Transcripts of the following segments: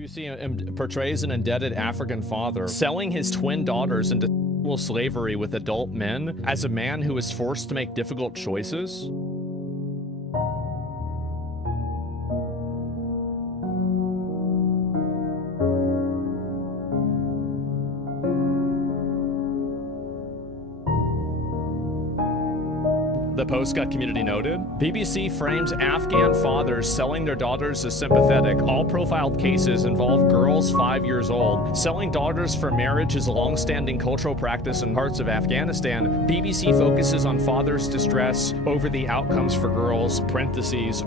BBC portrays an indebted African father selling his twin daughters into slavery with adult men as a man who is forced to make difficult choices. The post got community noted. BBC frames Afghan fathers selling their daughters as sympathetic. All profiled cases involve girls 5 years old. Selling daughters for marriage is a long-standing cultural practice in parts of Afghanistan. BBC focuses on fathers' distress over the outcomes for girls, parentheses,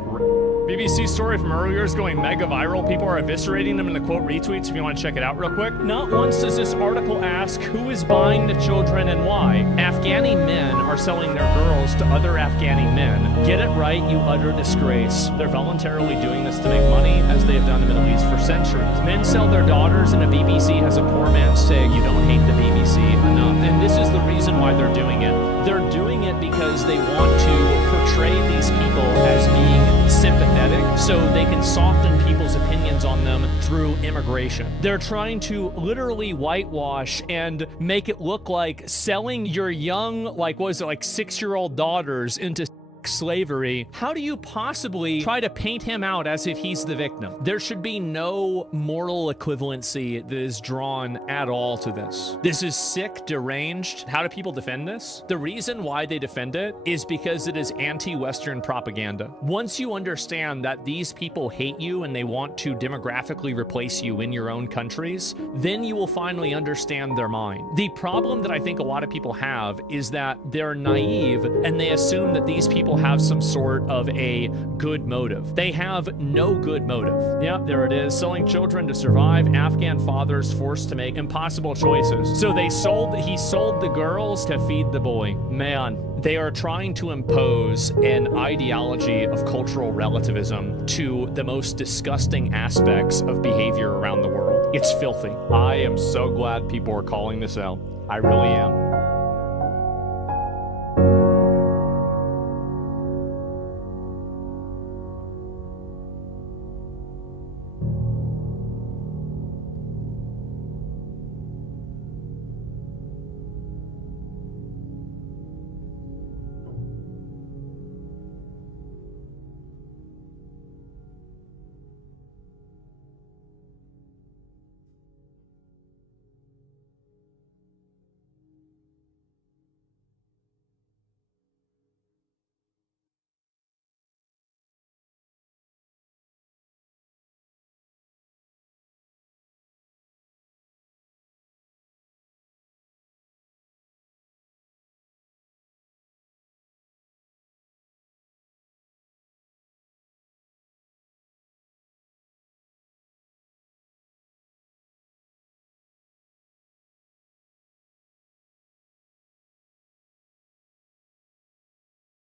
BBC story from earlier is going mega viral. People are eviscerating them in the quote retweets if you want to check it out real quick. Not once does this article ask who is buying the children and why. Afghani men are selling their girls to other Afghani men. Get it right, you utter disgrace. They're voluntarily doing this to make money, as they have done in the Middle East for centuries. Men sell their daughters, and the BBC has a poor man's say, you don't hate the BBC enough. And this is the reason why they're doing it. They're doing it because they want to portray these people as being sympathetic so they can soften people's opinions on them through immigration. They're trying to literally whitewash and make it look like selling your young, like 6-year-old daughters into slavery. How do you possibly try to paint him out as if he's the victim? There should be no moral equivalency that is drawn at all to this. This is sick, deranged. How do people defend this? The reason why they defend it is because it is anti-Western propaganda. Once you understand that these people hate you and they want to demographically replace you in your own countries, then you will finally understand their mind. The problem that I think a lot of people have is that they're naive and they assume that these people have some sort of a good motive. They have no good motive. Yeah, there it is. Selling children to survive. Afghan fathers forced to make impossible choices. So he sold the girls to feed the boy. Man, they are trying to impose an ideology of cultural relativism to the most disgusting aspects of behavior around the world. It's filthy. I am so glad people are calling this out. I really am.